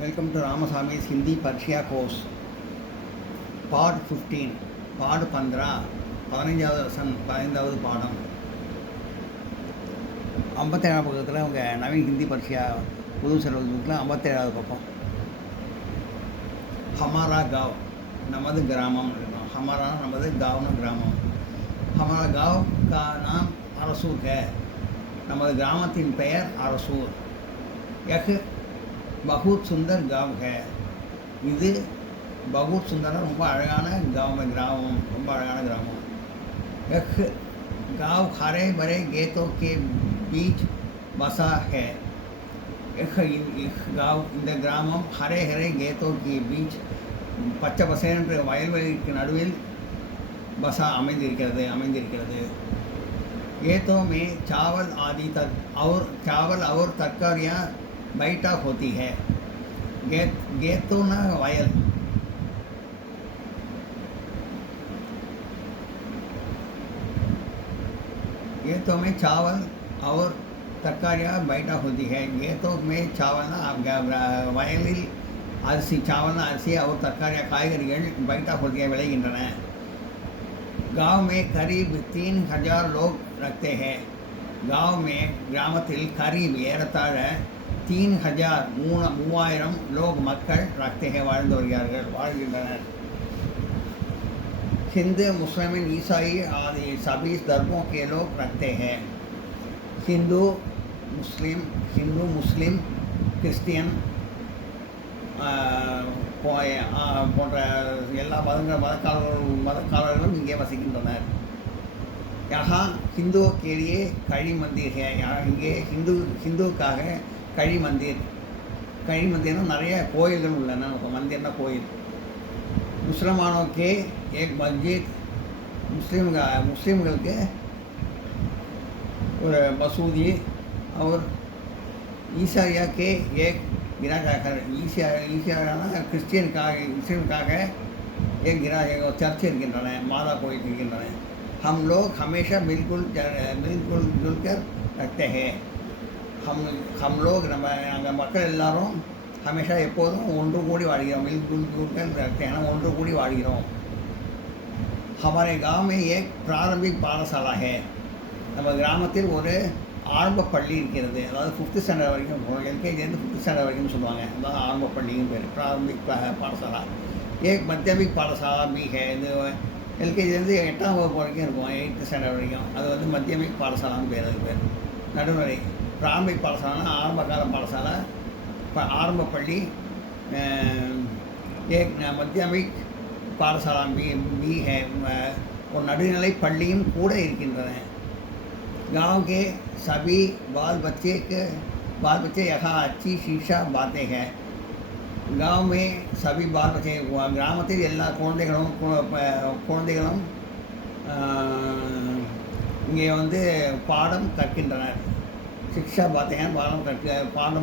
Welcome to Ramaswamy's Hindi Parshya course. Part 15. Part 15. 15வது lesson 15வது பாடம். 57 பக்கத்தில் உங்கள் நவீன் ஹிந்தி பரிட்சையா புது செலவு புக்கில் 57வது பக்கம். ஹமாரா காவ், நமது கிராமம் இருக்கணும். ஹமாரா நமது காவ்னு கிராமம். ஹமாரா காவ் கா நாம் அரசூர் ஹே, நமது கிராமத்தின் பெயர் அரசூர். யஹ் பகுத் சுந்தர் காவ் ஹே, இது பகுத் சுந்தரம் ரொம்ப அழகான கிராமம், ரொம்ப அழகான கிராமம். யஹ் गाँव हरे भरे खेतों के बीच बसा है. गाँव இந்த கிராமம் हरे हरे खेतों के बीच பச்சை பசேன்ற வயல்வெளிக்கு நடுவில் பசா அமைந்திருக்கிறது. खेतों में चावल आदि और तरकारियाँ बैठा होती है. खेतों ना वयल, खेतों में चावल और तरकारियाँ बैठा होती है. खेतों में चावल வயலில் அரிசி, चावल அரிசி और तरकारियाँ காய்கறிகள் बैठा होती है விளைகின்றன. गाँव में करीब 3000 लोग रखते हैं. गाँव में கிராமத்தில் கரீப் ஏறத்தாழ 3000 लोग மக்கள் रखते हैं வாழ்கின்றனர். हिंदू मुस्लिम ईसाई आदि सभी धर्मों के लोग रखते हैं. हिंदू मुस्लिम கிறிஸ்டியன் போன்ற எல்லா மதக்காரர்களும் இங்கே வசிக்கின்றனர். यहाँ हिंदुओं के लिए कड़ी मंदिर है. இங்கே ஹிந்துவுக்காக கழி மந்திர்னா நிறைய கோயில்கள் உள்ளன. மந்திர்னா கோயில். मुसलमानों के एक मस्जिद, मुस्लिम्களுக்கு ஒரு மசூதி और ईसाइया के एक गिरजाघर, ஈசாயான கிறிஸ்டியனுக்காக एक गिरजाघर चर्च இருக்கின்றன, மாதா கோயில் இருக்கின்றன. हम लोग हमेशा मिलजुल कर रखते हैं. हम लोग நாங்கள் மக்கள் எல்லாரும் हमेशा எப்போதும் ஒன்று கூடி வாழ்கிறோம். मिलजुल रखते हैं, ஒன்று கூடி வாழ்கிறோம். हमारे गांव में एक प्रारंभिक पाठशाला है. நம்ம கிராமத்தில் ஒரு ஆரம்ப பள்ளி இருக்கிறது. அதாவது 5th ஸ்டாண்டர்ட் வரைக்கும், எல்கேஜிலேருந்து 5th ஸ்டாண்டர்ட் வரைக்கும் சொல்லுவாங்க. அதாவது ஆரம்ப பள்ளியும் பேர் பிராரம்பிக் பாடசாலா. एक माध्यमिक पाठशाला भी है. இது எல்கேஜிலேருந்து 8ஆம் வகுப்பு வரைக்கும் இருக்கும், 8th ஸ்டாண்டர்ட் வரைக்கும். அது வந்து மத்தியமிக் பாடசாலான்னு பேர். அது பேர் நடுநிலை. பிராரம்பிக் பாடசாலைனா ஆரம்ப கால பாடசாலை, ஆரம்ப பள்ளி. एक माध्यमिक पाठशाला भी है, और நடுநிலை பள்ளியும் கூட இருக்கின்றன. गांव के सभी बाल बच्चे यहाँ अच्छी शिक्षा पाते हैं. गांव में सभी बाल बच्चे, கிராமத்தில் எல்லா குழந்தைகளும் இங்கே வந்து பாடம் கற்கின்றனர். शिक्षा पाते हैं, பாடம்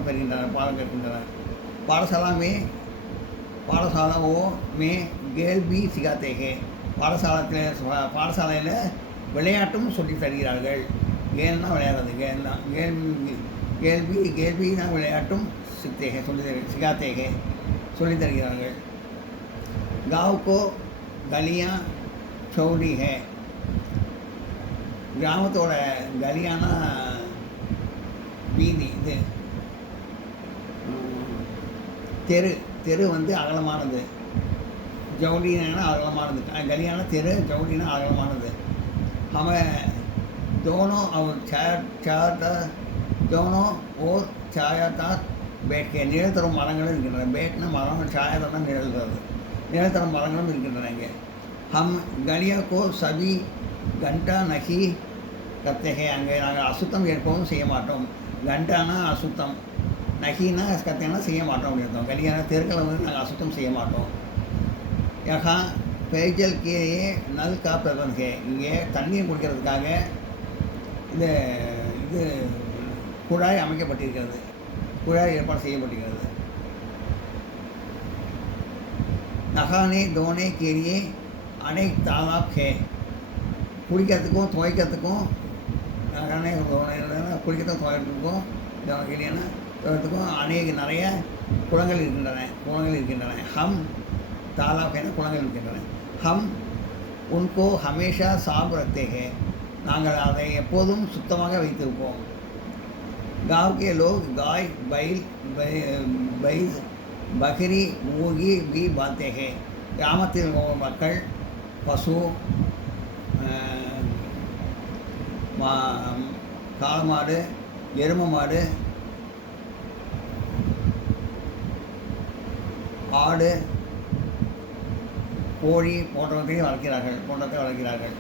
கற்கின்றனர். பாடசாலாओं में खेल भी सिखाते हैं. பாடசாலையில் விளையாட்டும் சொல்லித் தருகிறார்கள். கேல்னா விளையாடுறது, கேள்வினா விளையாட்டும் सीखते हैं, सिखाते हैं, சொல்லித் தருகிறார்கள். गाँव को गलियाँ चौड़ी है. கிராமத்தோட கலியானா வீதி. இது தெரு வந்து அகலமானது. ஜவுடினா அகலமானது, கலியான தெரு, ஜவுடினா அகலமானது. हमें दोनों और छायादार बैठ के நிழல் தரும் மரங்களும் இருக்கின்றன. பேட்னா மரம், छायादार நிழல் தரும் மரங்களும் இருக்கின்றன இங்கே. हम गलिया को सभी घंटा नहीं करते हैं. அங்கே நாங்கள் அசுத்தம் எப்பவும் செய்ய மாட்டோம். घंटाனா அசுத்தம், நகினா கத்தேனா செய்ய மாட்டோம் அப்படின்னு. கலியான தெருக்களை வந்து நாங்கள் அசுத்தம் செய்ய மாட்டோம். यहाँ पेयजल के नल का प्रबंध है. இங்கே தண்ணீர் குடிக்கிறதுக்காக இது குழாய் அமைக்கப்பட்டிருக்கிறது, குழாய் ஏற்பாடு செய்யப்பட்டிருக்கிறது. नहाने धोने के लिए अनेक तालाब है. குளிக்கிறதுக்கும் துவைக்கிறதுக்கும், நகானே குளிக்கிறதுக்கும் துவைக்கிறதுக்கும் இல்லைன்னா அநேக நிறைய குளங்கள் இருக்கின்றன, குளங்கள் இருக்கின்றன. ஹம் தாலாப் என குளங்கள் இருக்கின்றன. ஹம் உன்கோ ஹமேஷா சாப் ரக்தே ஹே, நாங்கள் அதை எப்போதும் சுத்தமாக வைத்திருப்போம். गाँव के लोग गाय बैल भैंस बकरी मुर्गी भी पालते हैं. கிராமத்தில் மக்கள் பசு காளை மாடு எருமை மாடு ஆடு கோழி போன்றவற்றை வளர்க்கிறார்கள்.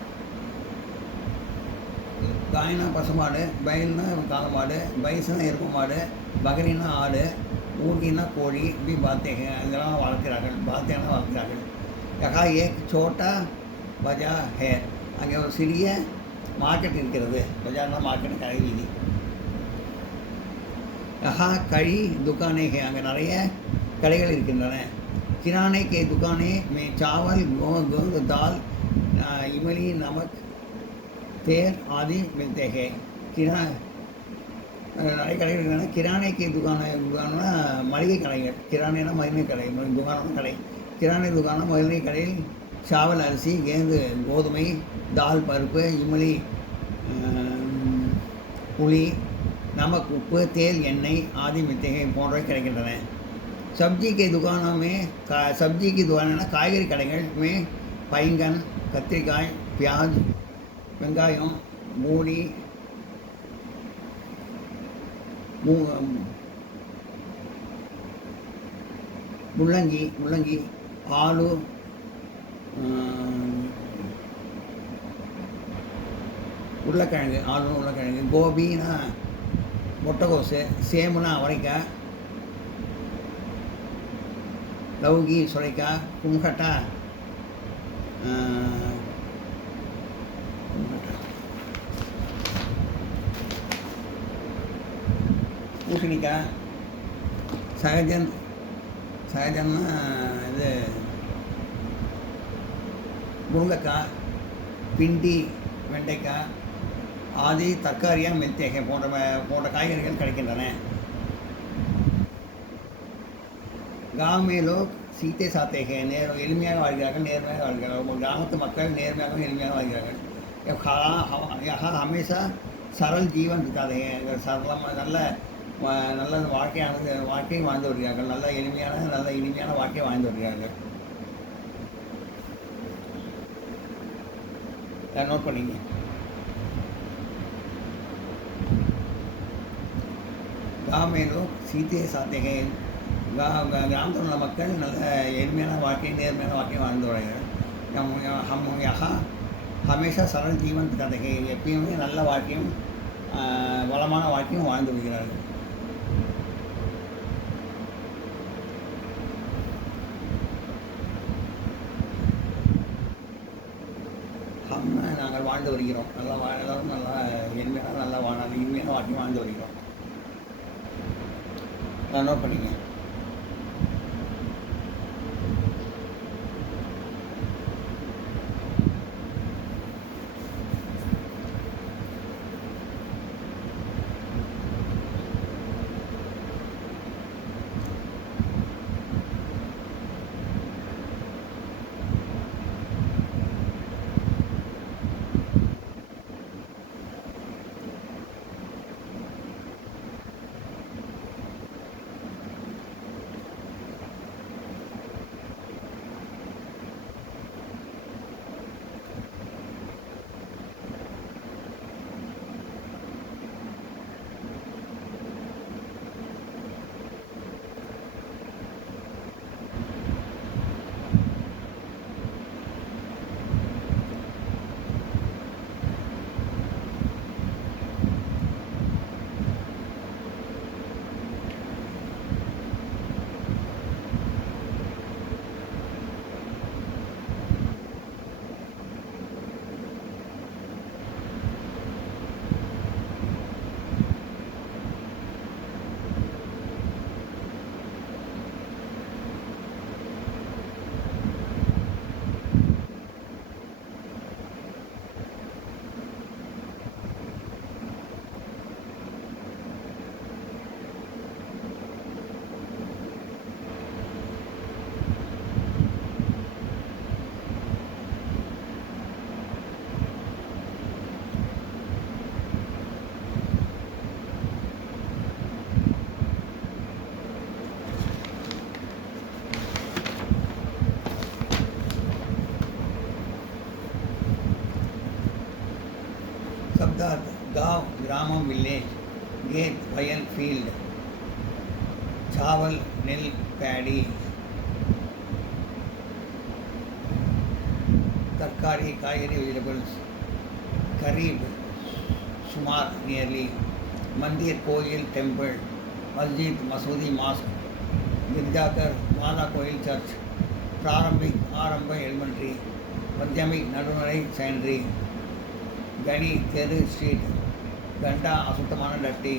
காய்னா பசுமாடு, பயில்னா காளை மாடு, பைஸ்னா எருமை மாடு, பகரின்னா ஆடு, ஊர்கின்னா கோழி, இப்படி பாத்தேங்க இதெல்லாம் வளர்க்கிறார்கள். யகா ஏக் சோட்டா பஜா ஹே, அங்கே ஒரு சிறிய மார்க்கெட் இருக்கிறது. பஜார்னா மார்க்கெட், கடை வீதி. யகா கழி துக்கானே ஹே, அங்கே நிறைய கடைகள் இருக்கின்றன. கிரானே கே துக்கானே மே சாவல் கோந்து தால் இமலி நமக் तेल आदि मिलते हैं. நிறைய கடைகள் இருக்கின்றன. கிரானைக்கு துகானா மளிகை கடைகள். கிரானைனா மளிகை கடை, துகானம் கடை. கிரானை துகானம் மளிகை கடையில் சாவல் அரிசி, கேந்து கோதுமை, தால் பருப்பு, இமலி புளி, நமக்கு உப்பு, தேல் எண்ணெய் ஆதி மித்தகை போன்றவை கிடைக்கின்றன. சப்ஜி கே துகானமே சப்ஜி கி துகானா காய்கறி கடைகள் மே பைங்கன், கத்திரிக்காய், பியாஜ், வெங்காயம், மூடி, முள்ளங்கி, ஆலு, உருளைக்கிழங்கு, கோபின்னா முட்டைகோசு, சேமுனா அவரைக்காய், லவுகி சுரைக்காய், கும்கட்டா பூசணிக்காய், சகஜன்னா இது முருங்கைக்காய், பிண்டி, வெண்டைக்காய் ஆதி தற்காரியாக மெல்தேகை போன்ற காய்கறிகள் கிடைக்கின்றன. गाँव में लोग सीते साते हैं, எளிமையாக வாழ்கிறார்கள், நேர்மையாக வாழ்கிறார்கள். கிராமத்து மக்கள் நேர்மையாகவும் எளிமையாக வாழ்கிறார்கள். यहाँ हमेशा सरल जीवन बिताते हैं, சரளமாக நல்ல வாழ்க்கையை வாழ்ந்து வருகிறார்கள். நல்ல இனிமையான வாழ்க்கையை வாழ்ந்து வருகிறார்கள். நோட் பண்ணிங்க. गाँव में लोग सीते साते हैं, கிராமத்தில் உள்ள மக்கள் நல்ல எளிமையான வாழ்க்கை, நேர்மையான வாழ்க்கையை வாழ்ந்து வருகிறார்கள். ஹம் யஹா ஹமேஷா சரல் ஜீவன் கதைகை, எப்பயுமே நல்ல வாழ்க்கையும் வளமான வாழ்க்கையும் வாழ்ந்து வருகிறார்கள். நாங்கள் வாழ்ந்து வருகிறோம். எல்லாரும் நல்லா எளிமையான இனிமையான வாழ்க்கையும் வாழ்ந்து வருகிறோம். நோட் பண்ணிங்க. சித்தார்த் गांव கிராமம் வில்லேஜ் கேத் வயல் ஃபீல்டு சாவல் நெல் பேடி தர்காரி காய்கறி வெஜிடபிள்ஸ் கரீப் சுமார் நியர்லி मंदिर कोयल टेम्पल मस्जिद मसूदी मास्क गिरजाघर माता कोयल चर्च प्रारंभिक आरंभ एलिमेंट्री माध्यमिक नडुनिலை सेकेंडरी गणी तेरु स्ट्रीट घंटा असुत्तमान डट्टी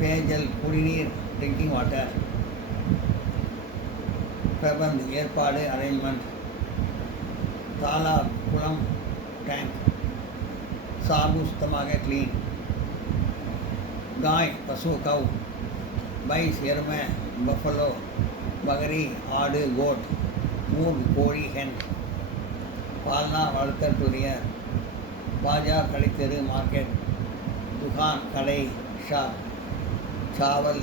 पेयजल कुड़ीनीर ड्रिंकिंग वाटर प्रबंध ஏற்பாடு அரேஞ்ச்மெண்ட் तालाब कुளம் टैंक साबु सुத்தமாக क्लीन गाय पशु कौ भैंस एरुமை बफलो बकरी आடு गोट मूग கோழி hen पालना வளர்த்தல் टूरियर बाजार कड़ीतेरु मार्केट दुकान கடை ஷாப் चावल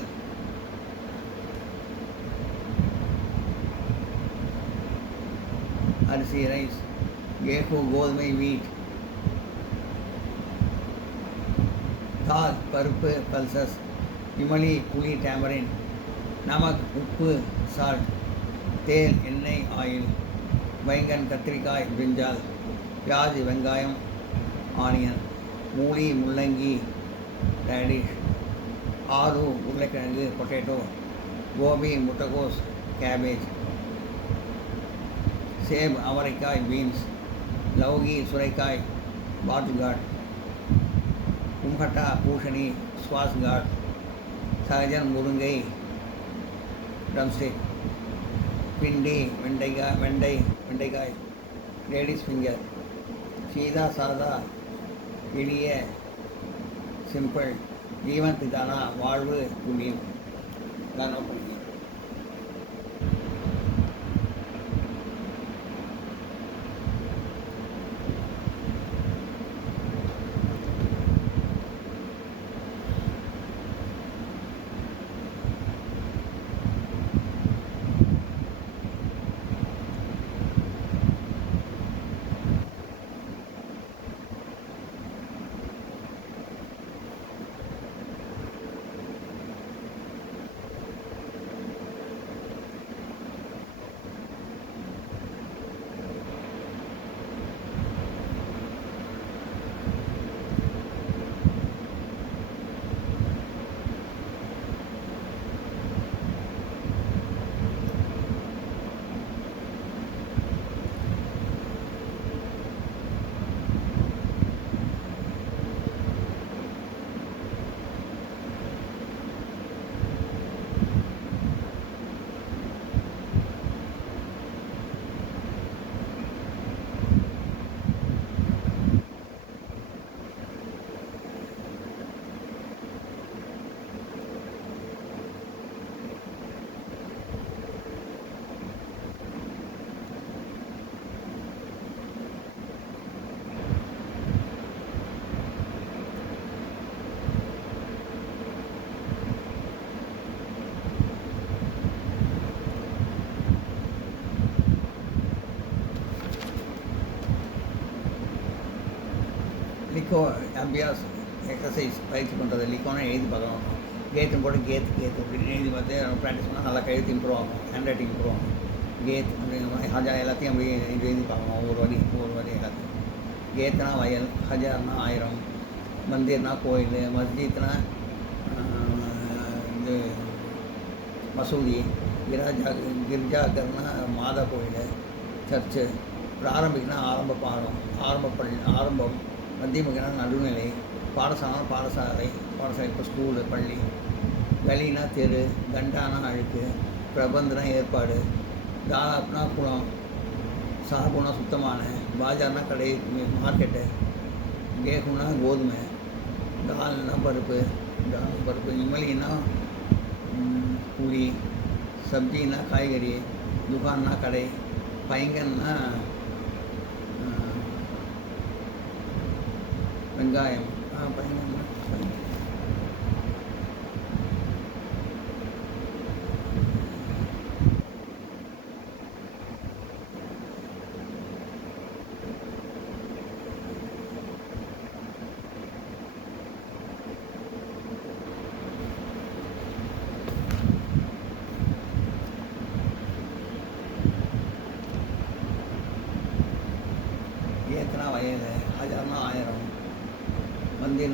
अरिसी राइस गेहूँ गोधुமை வீட் दाल பருப்பு पल्सस इमली पुली टैमरिन नमक उप्पु साल्ट तेल எண்ணெய் ஆயில் बैंगन கத்திரிக்காய் ब्रिंजाल प्याज வெங்காயம் ஆனியன் மூலி முள்ளங்கி ரேடிஷ் ஆலू உருளைக்கிழங்கு பொட்டேட்டோ கோபி முட்டைகோஸ் கேபேஜ் सेब அவரைக்காய் பீன்ஸ் लौकी सुरैकाய் बाटल गार्ड कुम्हटा पूषणी स्वास गार्ड सहजन मुरुंगै ड्रमस्टिक पिंडी வெண்டைக்காய் लेडीज फिंगर सीधा सादा எளிய சிம்பிள் ஜீவன் பிதானா வாழ்வு புண்ணியம் எல்லாம் நோட் பண்ணிக்க. लिखो अभ्यास एक्सरसाइज பயிற்சி பண்ணுறது லிக்கோனா எழுதி பார்க்கணும் கேத்துன்னு போட்டு கேத்து அப்படின்னு எழுதி பார்த்து ப்ராக்டிஸ் பண்ணால் நல்லா கையெழுத்து இம்ப்ரூவ் ஆகும் ஹேண்ட் ரைட்டிங் இம்ப்ரூவ் ஆகும் கேத் அப்படிங்கிற மாதிரி ஹஜா எல்லாத்தையும் அப்படியே எழுதி பார்க்கணும் ஒவ்வொரு வாரி எல்லாத்தையும் கேத்துனா வயல் ஹஜார்னா 1000 மந்திர்னா கோயில் மஸ்ஜித்னா இது மசூதி गिरजाघरना माता कोयल चर्च प्रारंभिकना आरंभ मध्यमिकना नडुनिலை பாடசாலை பாடசாலை இப்போ ஸ்கூலு பள்ளி கலினா தெரு கண்டானா அழுக்கு பிரபந்தனா ஏற்பாடு தாலாப்னா குளம் சாகுனா சுத்தமான பாஜார்னா கடை மார்க்கெட்டு கேகுனா கோதுமை தால்னா பருப்பு இமலினா புளி सब्जीना काய்கறி दुकानना கடை பைங்கன்னா வெங்காயம் பைங்கன்னா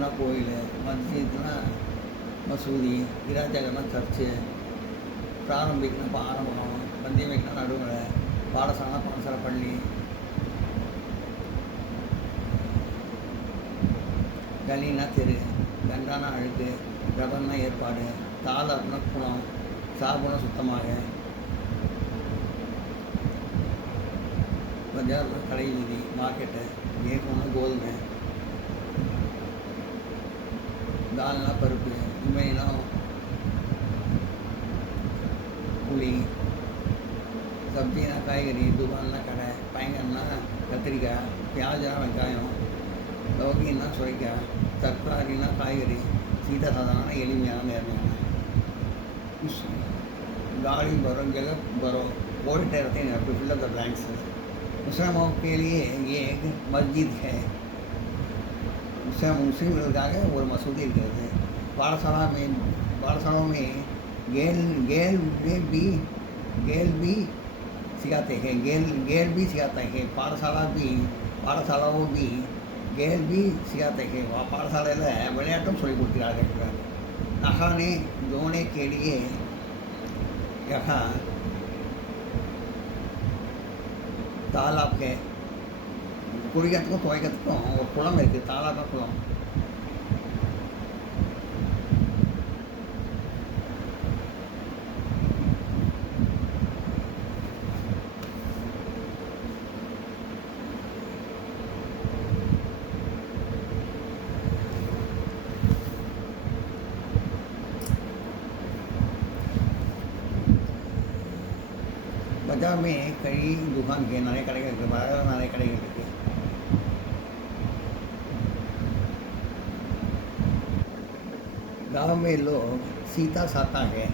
மஸ்ஜித்னா கோயில், மஸ்ஜித்னா மசூதி, கிராஜகர்னா சர்ச்சு, பிராரம்பிக்னா ஆரம்பம், மத்தியமிக்னா நடுவில், பாடசாலை பாடசாலை பள்ளி, கலினா தெரு, கண்டானா அழுக்கு, ரபன்னா ஏற்பாடு, தாளப்னா குளம், சாபுனா சுத்தமாக, பஜார்னா கடை வீதி, மார்க்கெட்டு, ஏகம்னா கோதுமை, தால்னா பருப்பு, இமைனா புளி, சப்ஜினா காய்கறி, துகான்னா கடை, பயங்கரம்னா கத்திரிக்காய், பியாஜா வெங்காயம், லௌகின்னா சுரைக்காய், தக்காளினா காய்கறி, சீதா சாதாரண எளிமையான நேர்மையான गाड़ी भरो, जगह भरो, बोलते रहते हैं to fill up the blanks. मुसलमानों के लिए ये एक मस्जिद है, मुस्लिम का और मसूदी करते हैं। पाठशाला में गेल भी सिखाते हैं, गेल भी सिखाते हैं, पाठशालाओं भी गेल भी सिखाते हैं। वहाँ पाठशाला विளையாட்டும் சொல்லிக் கொடுக்கிறார்கள்। नहाने धोने के लिए यहाँ तालाब है, कुड़ियतको तोयकतको और कुளம் இருக்குது, तालाब का कुளம்। बाजार में कई दुकान के नए कड़े बाजार नए कड़े के गाँव में लोग सीता साता है,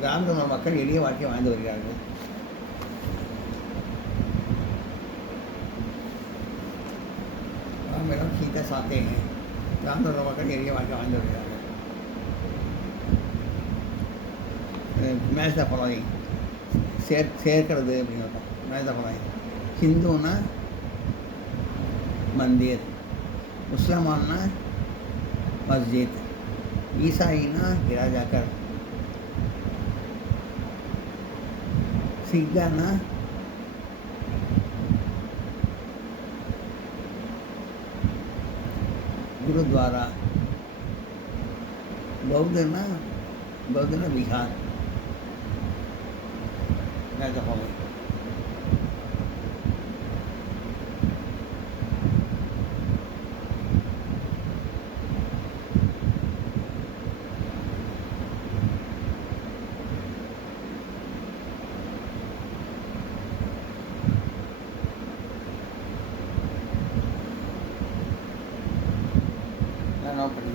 கிராமத்தில் உள்ள மக்கள் எளிய வாழ்க்கை வாழ்ந்து வருகிறார்கள்। गाँव में लोग सीता साते हैं, கிராமத்தில் உள்ள மக்கள் எளிய வாழ்க்கை வாழ்ந்து வருகிறார்கள்। मैच द फॉलोइंग शेयर कर दे मैच द फॉलोइंग। हिंदूना मंदिर, मुसलमानना मस्जिद, ईसाईना गिरजाघर, सिखाना गुरुद्वारा, बौद्धना विहार। That's the following. Now open.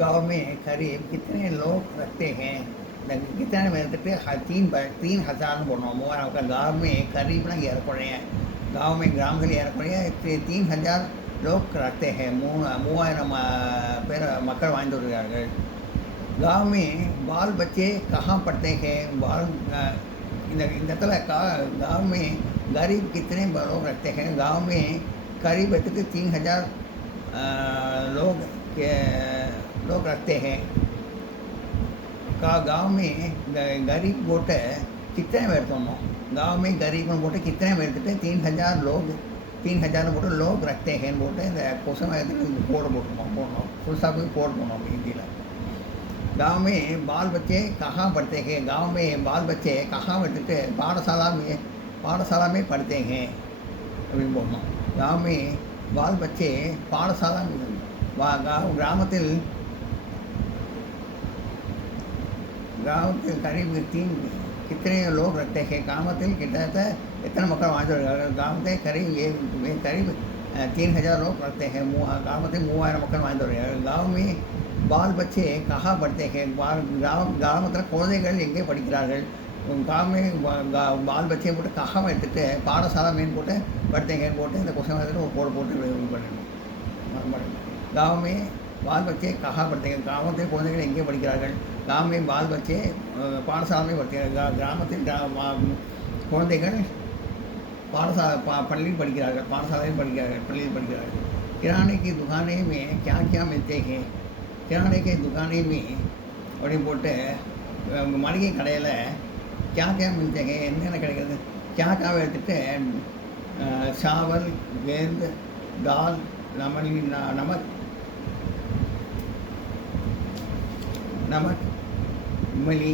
गांव में करीब कितने लोग रखते हैं? कितने रहते हैं? 3,000 बोलो मूवाइरों का गाँव में करीब ना ஏறக்குறைய गाँव में ग्राम के ஏறக்குறைய 3,000 लोग रखते हैं। 3,000 பேர் மக்கள் வாழ்ந்து வருகிறார்கள்। गाँव में बाल बच्चे कहाँ पढ़ते हैं? இந்த இடத்துல गाँव में गरीब कितने लोग रखते हैं? गाँव में करीब 3,000 लोग रखते हैं। गाँव में गरीब बोटे कितने बैठते हैं गाँव में गरीब बोटे कितने बैठते 3,000 बोटे लोग रखते हैं बोटे कोसम कोड बोटना फुल साफ कोड बोना हिंदी गाँव में बाल बच्चे कहाँ पढ़ते हैं गाँव में बाल बच्चे कहाँ पढ़ते हैं पाठशाला में पढ़ते हैं अभी बोलना गाँव में बाल बच्चे पाठशाला में ग्रामத்தில் करीब 3 कितने लोग रखते हैं ग्रामத்தில் கிட்டத்தட்ட எத்தனை மக்கள் வாழ்ந்துருக்காங்க கிராமத்தில் करीब 3,000 लोग रखते हैं ग्रामத்தில் 3,000 மக்கள் வாழ்ந்துருக்காங்க गाँव में बाल बच्चे कहाँ पढ़ते हैं கிராமத்தில் குழந்தைகள் எங்கே படிக்கிறார்கள் गाँव में बाल बच्चे போட்டு कहाँ எடுத்துட்டு பாடசாலை में போட்டு पढ़ते हैं போட்டு இந்த क्वेश्चन वो कोड போட்டு பண்ணணும் गाँव में बाल बच्चे कहाँ पढ़ते हैं கிராமத்தில் குழந்தைகள் எங்கே படிக்கிறார்கள் गाँव में बाल बच्चे पाठशाला में पढ़ते हैं கிராமத்தில் குழந்தைகள் पढ़ी படிக்கிறார்கள் பாடசாலையில் படிக்கிறார்கள் பள்ளியில் படிக்கிறார்கள் किराने की दुकानें में क्या क्या मिलते हैं किराने के दुकानें में அப்படி போட்டு மளிகை கடையில் क्या क्या मिलते हैं என்னென்ன கிடைக்கிறது क्या क्या எடுத்துட்டு चावल गेंद दाल नमक इमली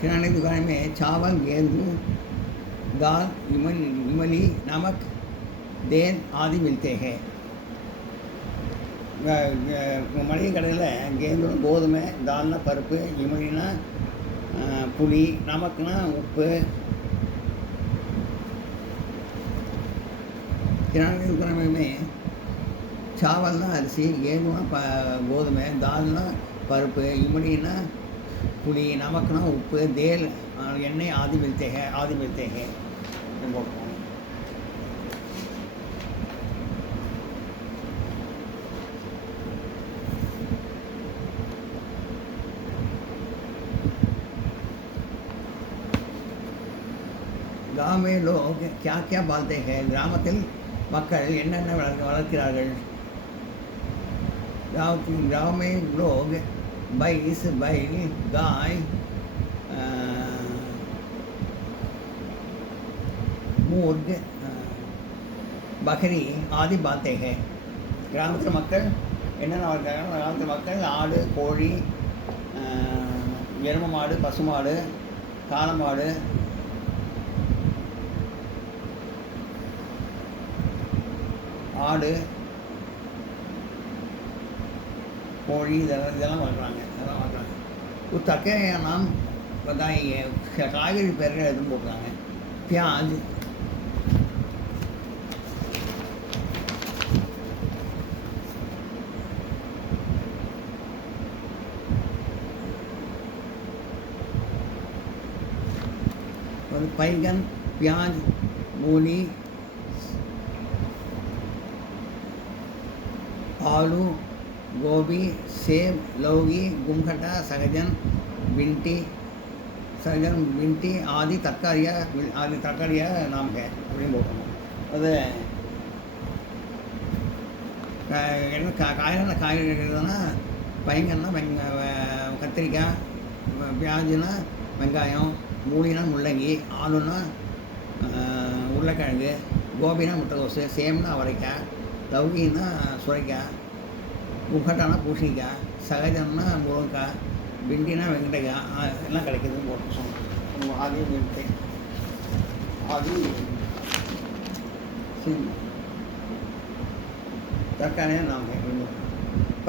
किराने दुकान में चावल गेंदू दाल इमली नमक देन आदि मिलते हैं மளிகை கடையில் கேந்துனா கோதுமை தால்னா பருப்பு இமலினா புளி நமக்குனா உப்பு किराने दुकान में चावलना अरिसी गेंदुना गोदुमे दालना परुப்பு इमलीना पुली नमकना उप्पु देल एண்ணெய் आदि मिलते हैं गाँव में लोग क्या क्या पालते हैं ग्रामத்தில் மக்கள் என்னென்ன வளர்க்கிறார்கள் गाँव में लोग भैंस बैल गाय मुर्ग बकरी आदि पालते हैं கிராமத்தில் மக்கள் என்னென்ன வளர்க்குறாங்க கிராமத்தில் மக்கள் ஆடு கோழி எருமை மாடு பசு மாடு காளை மாடு ஆடு கோழி இதெல்லாம் வளர்க்குறாங்க ஒரு तके नाम बताइए காய்கறி பேர்கள் எதுவும் போடுறாங்க प्याज और बैंगन प्याज मूली आलू गोभी सेब लौकी गुमखटा सहजन भिंडी आदि तरकारियाँ नाम है அப்படின்னு போட்டோம் அது என்ன காய்கறிகள்னா பயங்கன்னா கத்திரிக்காய் பியாஜுனா வெங்காயம் மூலினா முள்ளங்கி ஆலுனா உருளைக்கிழங்கு கோபினா முட்டைகோசு சேம்னா அவரைக்காய் லௌகின்னா சுரைக்காய் முகட்டானா பூசணிக்காய் சகஜம்னா முருங்கைக்காய் பிண்டினா வெங்கடைக்காய் எல்லாம் கிடைக்குதுன்னு போட்டு சொன்னோம் ஆதி மில்ते आदि तरकारियाँ नाम है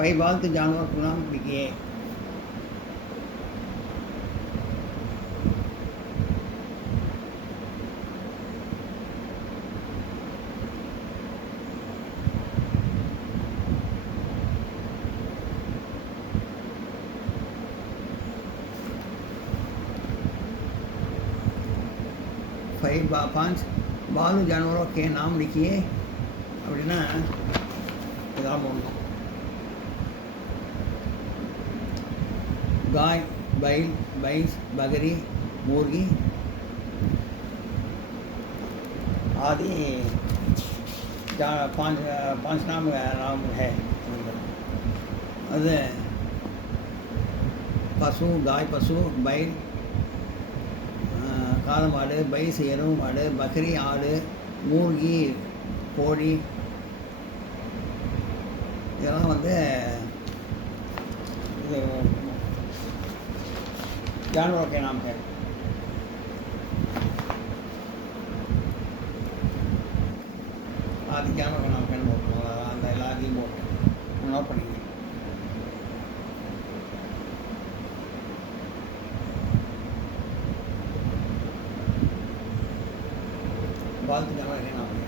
कई पालतू जानवर को नाम लिखिए पाँच बालू जानवरों के नाम लिखिए அப்படின்னா இதான் போடணும் गाय बैल भैंस बकरी मुर्गी आदि पाँच पाँच नाम है। அது பசு, காய் பசு, बैल, காளை மாடு, பைஸ் எருமை மாடு, பக்ரி ஆடு, மூழ்கி கோழி, இதெல்லாம் வந்து இது जानवर के नाम है। आदि जानवर का नाम है அந்த எல்லாத்தையும் போட்டு நோட் பண்ணிங்க। பால்த்து जानवर के नाम है।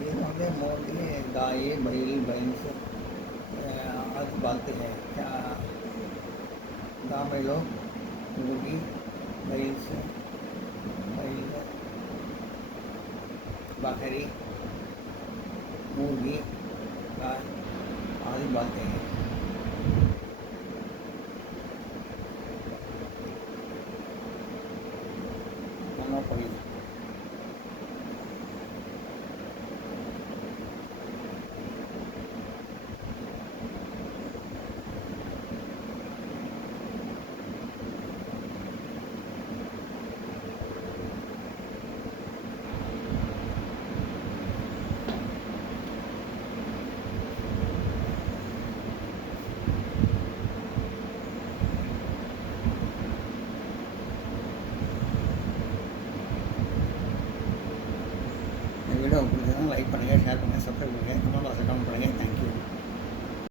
ये हमें मोदी गाय बैल भैंस आदि पालते हैं। क्या गाँव में लोग मुर्गी भैंस बैल बकरी मुर्गी गाय आदि पालते हैं। मोनोपोली வீடியோ பிடிச்சதுன்னா லைக் பண்ணுங்கள், ஷேர் பண்ணுங்கள், சப்ஸ்கிரைப் பண்ணுங்கள், கமெண்ட் பாக்ஸில் கமெண்ட் பண்ணுங்கள். தேங்க்யூ.